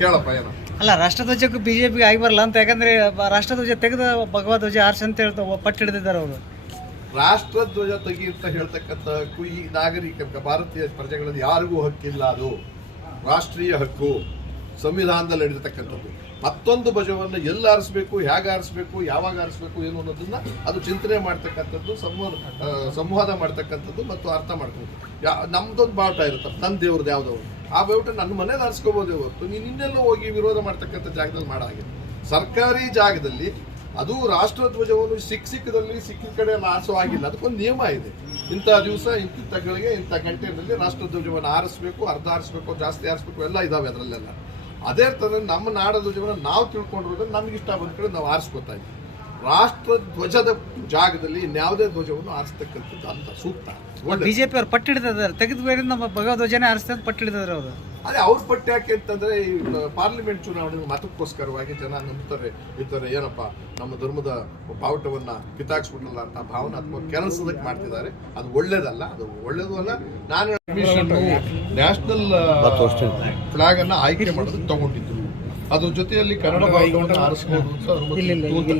ಕೇಳಪ್ಪ ಏನೋ. ಅಲ್ಲ, ರಾಷ್ಟ್ರಧ್ವಜಕ್ಕೂ ಬಿಜೆಪಿಗೆ ಆಗಿ ಬರಲ್ಲ ಅಂತ, ಯಾಕಂದ್ರೆ ರಾಷ್ಟ್ರಧ್ವಜ ತೆಗೆದು ಭಗವಧ್ವಜ ಆರ್ಸ್ ಅಂತ ಹೇಳ್ತಾ ಪಟ್ಟು ಹಿಡಿದಿದ್ದಾರೆ ಅವರು. ರಾಷ್ಟ್ರಧ್ವಜ ತೆಗಿ ಅಂತ ಹೇಳ್ತಕ್ಕಂಥ ಹಕ್ಕು ಈ ನಾಗರಿಕ ಭಾರತೀಯ ಪ್ರಜೆಗಳಲ್ಲಿ ಯಾರಿಗೂ ಹಕ್ಕಿಲ್ಲ. ಅದು ರಾಷ್ಟ್ರೀಯ ಹಕ್ಕು, ಸಂವಿಧಾನದಲ್ಲಿ ಹಿಡಿದಿರ್ತಕ್ಕಂಥದ್ದು. ಮತ್ತೊಂದು ಧ್ವಜವನ್ನು ಎಲ್ಲಿ ಆರಿಸ್ಬೇಕು, ಹೇಗೆ ಆರಿಸ್ಬೇಕು, ಯಾವಾಗ ಆರಿಸ್ಬೇಕು ಏನು ಅನ್ನೋದನ್ನ ಅದು ಚಿಂತನೆ ಮಾಡ್ತಕ್ಕಂಥದ್ದು, ಸಂವಾದ ಮಾಡ್ತಕ್ಕಂಥದ್ದು ಮತ್ತು ಅರ್ಥ ಮಾಡ್ಕೊಂಡು ನಮ್ದೊಂದು ಬಾವುಟ ಇರುತ್ತೆ, ನನ್ನ ದೇವ್ರದ್ದು ಯಾವುದವ್ರು ಆ ಬಾವುಟ ನನ್ನ ಮನೇಲಿ ಆರಿಸ್ಕೋಬೋದೇ ಹೊರತು ನೀನು ಇನ್ನೆಲ್ಲೂ ಹೋಗಿ ವಿರೋಧ ಮಾಡ್ತಕ್ಕಂಥ ಜಾಗದಲ್ಲಿ ಮಾಡಾಗಿದೆ. ಸರ್ಕಾರಿ ಜಾಗದಲ್ಲಿ ಅದು ರಾಷ್ಟ್ರಧ್ವಜವನ್ನು ಸಿಕ್ಕಿದ ಕಡೆ ಎಲ್ಲ ಆರಿಸೋ ಆಗಿಲ್ಲ. ಅದಕ್ಕೊಂದು ನಿಯಮ ಇದೆ. ಇಂಥ ದಿವಸ ಇಂಥ ಗಳಿಗೆ ಇಂಥ ಗಂಟೆಯಲ್ಲಿ ರಾಷ್ಟ್ರಧ್ವಜವನ್ನು ಆರಿಸ್ಬೇಕು, ಅರ್ಧ ಆರಿಸ್ಬೇಕು, ಜಾಸ್ತಿ ಆರಿಸ್ಬೇಕು, ಎಲ್ಲ ಇದಾವೆ ಅದರಲ್ಲೆಲ್ಲ. ಅದೇ ಥರ ನಮ್ಮ ನಾಡಧ್ವಜವನ್ನು ನಾವು ತಿಳ್ಕೊಂಡಿರೋದ್ರಲ್ಲಿ ನಮ್ಗೆ ಇಷ್ಟ ಬಂದ ಕಡೆ ನಾವು ಆರಿಸ್ಕೊತಾ ಇದ್ದೀವಿ. ರಾಷ್ಟ್ರಧ್ವಜದ ಜಾಗದಲ್ಲಿ ಇನ್ಯಾವುದೇ ಧ್ವಜವನ್ನು ಆರಿಸ್ತಕ್ಕಂಥದ್ದು ಅಂತ ಸೂಕ್ತ. ಬಿಜೆಪಿ ಅವ್ರು ಪಟ್ಟು ಹಿಡಿದಾರೆ, ತೆಗೆದು ಬೇರೆ ನಮ್ಮ ಭಗವಧ್ವಜನೇ ಆರಿಸ್ತಂತ ಪಟ್ಟು ಹಿಡಿದಾರೆ ಅವರು. ಅದೇ ಅವ್ರ ಪಟ್ಟು ಯಾಕೆ ಅಂತಂದ್ರೆ ಈ ಪಾರ್ಲಿಮೆಂಟ್ ಚುನಾವಣೆ ಮತಕ್ಕೋಸ್ಕರವಾಗಿ ಜನ ನಂಬ್ತಾರೆ, ಇರ್ತಾರೆ, ಏನಪ್ಪ ನಮ್ಮ ಧರ್ಮದ ಬಾವುಟವನ್ನ ಕಿತ್ತಾಕ್ಸ್ಬಿಡಲ್ಲ ಅಂತ ಭಾವನಾತ್ಮಕ ಕೆಲಸದಕ್ಕೆ ಮಾಡ್ತಿದ್ದಾರೆ. ಅದು ಒಳ್ಳೇದಲ್ಲ, ಅದು ಒಳ್ಳೇದು ಅಲ್ಲ. ನಾನು ನ್ಯಾಷನಲ್ ಫ್ಲಾಗ್ ಅನ್ನ ಆಯ್ಕೆ ಮಾಡೋದಕ್ಕೆ ತಗೊಂಡಿದ್ರು. ಅದ್ರ ಜೊತೆಯಲ್ಲಿ ಕನ್ನಡ ಬಾವುಟವನ್ನು ಆರಿಸಬಹುದು ಅಂತ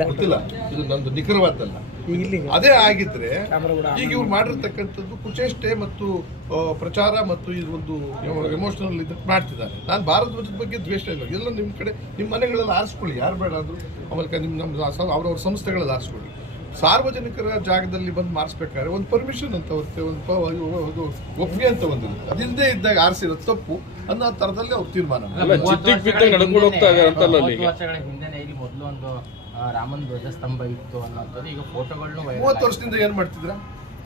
ಗೊತ್ತಿಲ್ಲ, ಇದು ನಂದು ನಿಖರವಾದಲ್ಲ. ಅದೇ ಆಗಿದ್ರೆ ಈಗ ಇವ್ರು ಮಾಡಿರ್ತಕ್ಕಂಥದ್ದು ಕುಚೇಷ್ಟೆ ಮತ್ತು ಪ್ರಚಾರ ಮತ್ತು ಇದೊಂದು ಎಮೋಷನಲ್ ಇದಕ್ಕೆ ಮಾಡ್ತಿದ್ದಾರೆ. ನಾನು ಭಾರತ ಧ್ವಜದ ಬಗ್ಗೆ ದ್ವೇಷ ಇಲ್ಲ, ಎಲ್ಲ ನಿಮ್ಮ ಕಡೆ ನಿಮ್ಮ ಮನೆಗಳಲ್ಲಿ ಆರಿಸ್ಕೊಳ್ಳಿ, ಯಾರು ಬೇಡ ಅಂದ್ರು. ಆಮೇಲೆ ನಮ್ಮ ಅವ್ರವ್ರ ಸಂಸ್ಥೆಗಳಲ್ಲಿ ಆರಿಸ್ಕೊಳ್ಳಿ. ಸಾರ್ವಜನಿಕರ ಜಾಗದಲ್ಲಿ ಬಂದು ಮಾಡಿಸ್ಬೇಕಾದ್ರೆ ಒಂದು ಪರ್ಮಿಷನ್ ಅಂತ ಬರುತ್ತೆ, ಒಂದು ಒಪ್ಪಿಗೆ ಅಂತ ಒಂದಿರುತ್ತೆ. ಅದಿಲ್ಲದೆ ಇದ್ದಾಗ ಆರಿಸಿರೋ ತಪ್ಪು ಅನ್ನೋ ಥರದಲ್ಲಿ ಅವ್ರು ತೀರ್ಮಾನ. ರಾಮನ್ ಧ್ವಜಸ್ತಂಭ ಇತ್ತು ಅನ್ನೋದು ಈಗ ಫೋಟೋಗಳನ್ನು 30 ವರ್ಷದಿಂದ ಏನ್ ಮಾಡ್ತಿದ್ರ?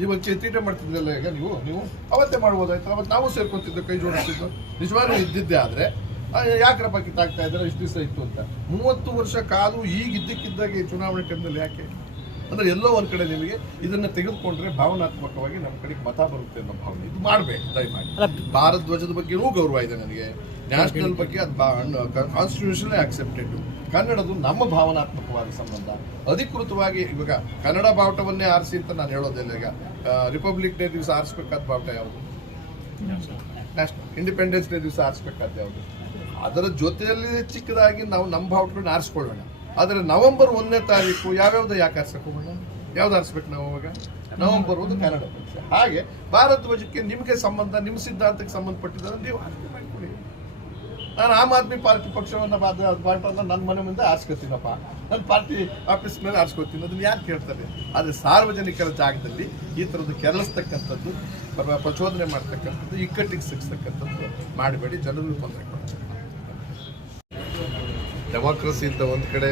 ಇವಾಗ ಚಿತ್ರೀಟ ಮಾಡ್ತಿದ್ರಲ್ಲ, ಈಗ ನೀವು ಅವತ್ತೇ ಮಾಡ್ಬೋದಾಯ್ತು. ಅವತ್ತು ನಾವು ಸೇರ್ಕೊತಿದ್ದು, ಕೈ ಜೋಡಿಸ್ತಿದ್ದು. ನಿಜವಾಗ್ಲೂ ಇದ್ದಿದ್ದೆ ಆದ್ರೆ ಯಾಕ್ರಪ್ಪ ಕಿತ್ತಾಗ್ತಾ ಇದ್ದಾರೆ, ಇಷ್ಟು ದಿವಸ ಇತ್ತು ಅಂತ. 30 ವರ್ಷ ಕಾಲು ಈಗ ಇದ್ದಕ್ಕಿದ್ದಾಗೆ ಚುನಾವಣೆ ಟೈಮ್ನಲ್ಲಿ ಯಾಕೆ ಅಂದ್ರೆ ಎಲ್ಲೋ ಒಂದ್ ಕಡೆ ನಿಮಗೆ ಇದನ್ನ ತೆಗೆದುಕೊಂಡ್ರೆ ಭಾವನಾತ್ಮಕವಾಗಿ ನಮ್ಮ ಕಡೆಗೆ ಮತ ಬರುತ್ತೆ ಅನ್ನೋ ಭಾವನೆ. ಇದು ಮಾಡ್ಬೇಕು ದಯಮಾಡಿ. ಭಾರತ ಧ್ವಜದ ಬಗ್ಗೆನೂ ಗೌರವ ಇದೆ ನನಗೆ, ನ್ಯಾಷನಲ್ ಬಗ್ಗೆ ಅದು ಕಾನ್ಸ್ಟಿಟ್ಯೂಷನ್ ಆಕ್ಸೆಪ್ಟೆಡ್. ಕನ್ನಡದು ನಮ್ಮ ಭಾವನಾತ್ಮಕವಾದ ಸಂಬಂಧ. ಅಧಿಕೃತವಾಗಿ ಇವಾಗ ಕನ್ನಡ ಬಾವುಟವನ್ನೇ ಆರಿಸಿ ಅಂತ ನಾನು ಹೇಳೋದಿಲ್ಲ. ಈಗ ರಿಪಬ್ಲಿಕ್ ಡೇ ದಿವಸ ಆರಿಸ್ಬೇಕಾದ ಬಾವುಟ ಯಾವುದು? ನ್ಯಾಷನಲ್ ಇಂಡಿಪೆಂಡೆನ್ಸ್ ಡೇ ದಿವಸ ಆರಿಸ್ಬೇಕಾದ ಯಾವುದು? ಅದರ ಜೊತೆಯಲ್ಲಿ ಚಿಕ್ಕದಾಗಿ ನಾವು ನಮ್ಮ ಬಾವುಟಗಳನ್ನ ಆರಿಸ್ಕೊಳ್ಳೋಣ. ಆದರೆ ನವೆಂಬರ್ 1ನೇ ತಾರೀಕು ಯಾವ್ಯಾವ್ದು ಯಾಕೆ ಆರಿಸ್ಕೊಳ್ಳೋಣ? ಯಾವ್ದು ಆರಿಸ್ಬೇಕು ನಾವು ಅವಾಗ? ನವೆಂಬರ್ 1 ಕನ್ನಡ ಪಕ್ಷ. ಹಾಗೆ ಭಾರತ ಧ್ವಜಕ್ಕೆ ನಿಮಗೆ ಸಂಬಂಧ, ನಿಮ್ಮ ಸಿದ್ಧಾಂತಕ್ಕೆ ಸಂಬಂಧಪಟ್ಟಿದ್ದಾರೆ, ನೀವು ಆರಿಕೆ ಮಾಡಿಕೊಡಿ. ನಾನು ಆಮ್ ಆದ್ಮಿ ಪಾರ್ಟಿ ಪಕ್ಷವನ್ನು ಬಾವುಟವನ್ನು ನನ್ನ ಮನೆ ಮುಂದೆ ಆರಿಸ್ಕೊತೀನಪ್ಪ, ನನ್ನ ಪಾರ್ಟಿ ಆಫೀಸ್ ಮೇಲೆ ಆರಿಸ್ಕೊತೀನಿ, ಅದನ್ನು ಯಾರು ಕೇಳ್ತಾರೆ? ಆದರೆ ಸಾರ್ವಜನಿಕರ ಜಾಗದಲ್ಲಿ ಈ ಥರದ್ದು ಕೆರಳಿಸ್ತಕ್ಕಂಥದ್ದು, ಪ್ರಚೋದನೆ ಮಾಡ್ತಕ್ಕಂಥದ್ದು, ಇಕ್ಕಟ್ಟಿಗೆ ಸಿಗಿಸ್ತಕ್ಕಂಥದ್ದು ಮಾಡಬೇಡಿ. ಜನರಿಗೆ ತೊಂದರೆ ಕೊಡ್ತಾರೆ. ಡೆಮಾಕ್ರಸಿ ಅಂತ ಒಂದು ಕಡೆ,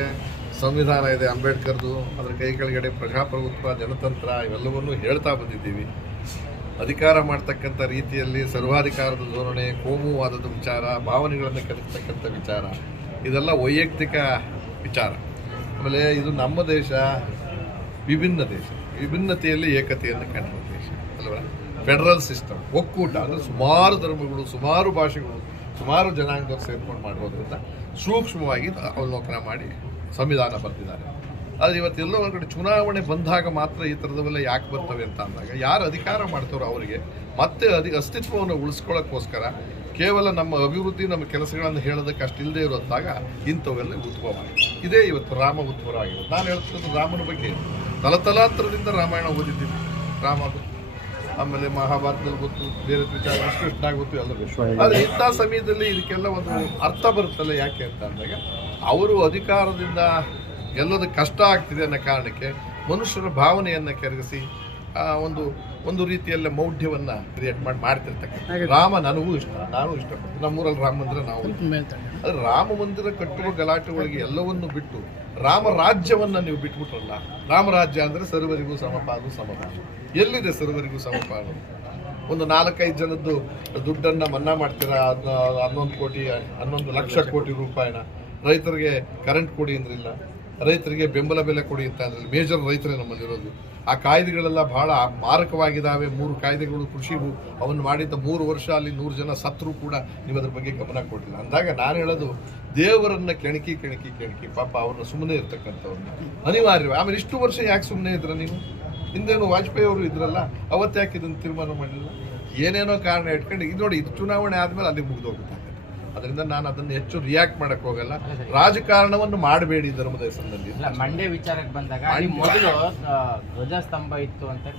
ಸಂವಿಧಾನ ಇದೆ ಅಂಬೇಡ್ಕರ್ದು, ಅದರ ಕೈ ಕೆಳಗಡೆ ಪ್ರಜಾಪ್ರಭುತ್ವ, ಜನತಂತ್ರ ಇವೆಲ್ಲವನ್ನೂ ಹೇಳ್ತಾ ಬಂದಿದ್ದೀವಿ. ಅಧಿಕಾರ ಮಾಡ್ತಕ್ಕಂಥ ರೀತಿಯಲ್ಲಿ ಸರ್ವಾಧಿಕಾರದ ಧೋರಣೆ, ಕೋಮುವಾದದ ವಿಚಾರ, ಭಾವನೆಗಳನ್ನು ಕೆದಕ್ತಕ್ಕಂಥ ವಿಚಾರ, ಇದೆಲ್ಲ ವೈಯಕ್ತಿಕ ವಿಚಾರ. ಆಮೇಲೆ ಇದು ನಮ್ಮ ದೇಶ, ವಿಭಿನ್ನ ದೇಶ, ವಿಭಿನ್ನತೆಯಲ್ಲಿ ಏಕತೆಯನ್ನು ಕಂಡಿರುವ ದೇಶ ಅಲ್ವಾ? ಫೆಡರಲ್ ಸಿಸ್ಟಮ್, ಒಕ್ಕೂಟ ಅಂದರೆ ಸುಮಾರು ಧರ್ಮಗಳು, ಸುಮಾರು ಭಾಷೆಗಳು, ಸುಮಾರು ಜನಾಂಗದವರು ಸೇರ್ಕೊಂಡು ಮಾಡೋದ್ರಿಂದ ಸೂಕ್ಷ್ಮವಾಗಿ ಅವಲೋಕನ ಮಾಡಿ ಸಂವಿಧಾನ ಬರೆದಿದ್ದಾರೆ. ಆದರೆ ಇವತ್ತೆಲ್ಲೋ ಒಂದು ಕಡೆ ಚುನಾವಣೆ ಬಂದಾಗ ಮಾತ್ರ ಈ ಥರದವೆಲ್ಲ ಯಾಕೆ ಬರ್ತವೆ ಅಂತ ಅಂದಾಗ, ಯಾರು ಅಧಿಕಾರ ಮಾಡ್ತಾರೋ ಅವರಿಗೆ ಮತ್ತೆ ಅಸ್ತಿತ್ವವನ್ನು ಉಳಿಸ್ಕೊಳ್ಳೋಕ್ಕೋಸ್ಕರ ಕೇವಲ ನಮ್ಮ ಅಭಿವೃದ್ಧಿ, ನಮ್ಮ ಕೆಲಸಗಳನ್ನು ಹೇಳೋದಕ್ಕೆ ಅಷ್ಟಿಲ್ಲದೆ ಇರೋದಾಗ ಇಂಥವೆಲ್ಲ ಉದ್ಭವವಾಗಿದೆ. ಇದೇ ಇವತ್ತು ರಾಮ ಉದ್ಭವ ಆಗಿರೋದು. ನಾನು ಹೇಳ್ತಿರೋದು ರಾಮನ ಬಗ್ಗೆ. ತಲತಲಾಂತರದಿಂದ ರಾಮಾಯಣ ಓದಿದ್ದೀನಿ, ರಾಮದು, ಆಮೇಲೆ ಮಹಾಭಾರತದಲ್ಲಿ ಗೊತ್ತು, ಬೇರೆ ವಿಚಾರ ಕೃಷ್ಣಾಗ ಗೊತ್ತು, ಎಲ್ಲ ಗೊತ್ತು. ಆದರೆ ಇಂಥ ಸಮಯದಲ್ಲಿ ಇದಕ್ಕೆಲ್ಲ ಒಂದು ಅರ್ಥ ಬರುತ್ತಲ್ಲ. ಯಾಕೆ ಅಂತ ಅಂದಾಗ, ಅವರು ಅಧಿಕಾರದಿಂದ ಗೆಲ್ಲೋದಕ್ಕೆ ಕಷ್ಟ ಆಗ್ತಿದೆ ಅನ್ನೋ ಕಾರಣಕ್ಕೆ ಮನುಷ್ಯರ ಭಾವನೆಯನ್ನು ಕೆರಗಿಸಿ ಒಂದು ರೀತಿಯಲ್ಲ ಮೌಢ್ಯವನ್ನು ಕ್ರಿಯೇಟ್ ಮಾಡ್ತಿರ್ತಕ್ಕಂಥ ರಾಮ ನನಗೂ ಇಷ್ಟ, ನಾನು ಇಷ್ಟಪಡ್ತೀನಿ. ನಮ್ಮೂರಲ್ಲಿ ರಾಮ ಮಂದಿರ ನಾವು, ಆದರೆ ರಾಮ ಮಂದಿರ ಕಟ್ಟುವ ಗಲಾಟೆ ಒಳಗೆ ಎಲ್ಲವನ್ನು ಬಿಟ್ಟು ರಾಮ ರಾಜ್ಯವನ್ನು ನೀವು ಬಿಟ್ಬಿಟ್ರಲ್ಲ. ರಾಮರಾಜ್ಯ ಅಂದರೆ ಸರ್ವರಿಗೂ ಸಮಪಾಲು ಸಮಪಾಲು. ಎಲ್ಲಿದೆ ಸರ್ವರಿಗೂ ಸಮಪಾಲು? ಒಂದು 4-5 ಜನದ್ದು ದುಡ್ಡನ್ನು ಮನ್ನಾ ಮಾಡ್ತೀರಾ, 11 ಲಕ್ಷ ಕೋಟಿ ರೂಪಾಯಿನ. ರೈತರಿಗೆ ಕರೆಂಟ್ ಕೊಡಿ ಅಂದ್ರಿಲ್ಲ, ರೈತರಿಗೆ ಬೆಂಬಲ ಬೆಲೆ ಕೊಡಿ ಅಂತ ಅಂದ್ರೆ ಮೇಜರ್ ರೈತರೇ ನಮ್ಮಲ್ಲಿರೋದು. ಆ ಕಾಯ್ದೆಗಳೆಲ್ಲ ಬಹಳ ಮಾರಕವಾಗಿದ್ದಾವೆ. 3 ಕಾಯ್ದೆಗಳು ಕೃಷಿಗೂ ಅವನ್ನು ಮಾಡಿದ್ದ 3 ವರ್ಷ ಅಲ್ಲಿ 100 ಜನ ಸತ್ರು ಕೂಡ ನೀವು ಅದ್ರ ಬಗ್ಗೆ ಗಮನ ಕೊಟ್ಟಿಲ್ಲ. ಅಂದಾಗ ನಾನು ಹೇಳೋದು, ದೇವರನ್ನ ಕೆಣಕಿ ಪಾಪ ಅವ್ರನ್ನ ಸುಮ್ಮನೆ ಇರ್ತಕ್ಕಂಥವ್ರನ್ನ ಅನಿವಾರ್ಯ. ಆಮೇಲೆ ಇಷ್ಟು ವರ್ಷ ಯಾಕೆ ಸುಮ್ಮನೆ ಇದ್ರ ನೀವು? ಹಿಂದೇನು ವಾಜಪೇಯಿ ಅವರು ಇದ್ರಲ್ಲ, ಅವತ್ತು ಯಾಕೆ ಇದನ್ನು ತೀರ್ಮಾನ ಮಾಡಲಿಲ್ಲ? ಏನೇನೋ ಕಾರಣ ಇಟ್ಕೊಂಡು ಇದು ನೋಡಿ, ಇದು ಚುನಾವಣೆ ಆದಮೇಲೆ ಅಲ್ಲಿ ಮುಗಿದೋಗುತ್ತೆ. ಅದರಿಂದ ನಾನು ಅದನ್ನು ಹೆಚ್ಚು ರಿಯಾಕ್ಟ್ ಮಾಡಕ್ ಹೋಗಲ್ಲ. ರಾಜಕಾರಣವನ್ನು ಮಾಡಬೇಡಿ ಧರ್ಮದ ಹೆಸರಿನಲ್ಲಿ. ಮಂಡ್ಯ ವಿಚಾರಕ್ಕೆ ಬಂದಾಗ ಅಲ್ಲಿ ಮೊದಲು ಧ್ವಜಸ್ತಂಭ ಇತ್ತು ಅಂತ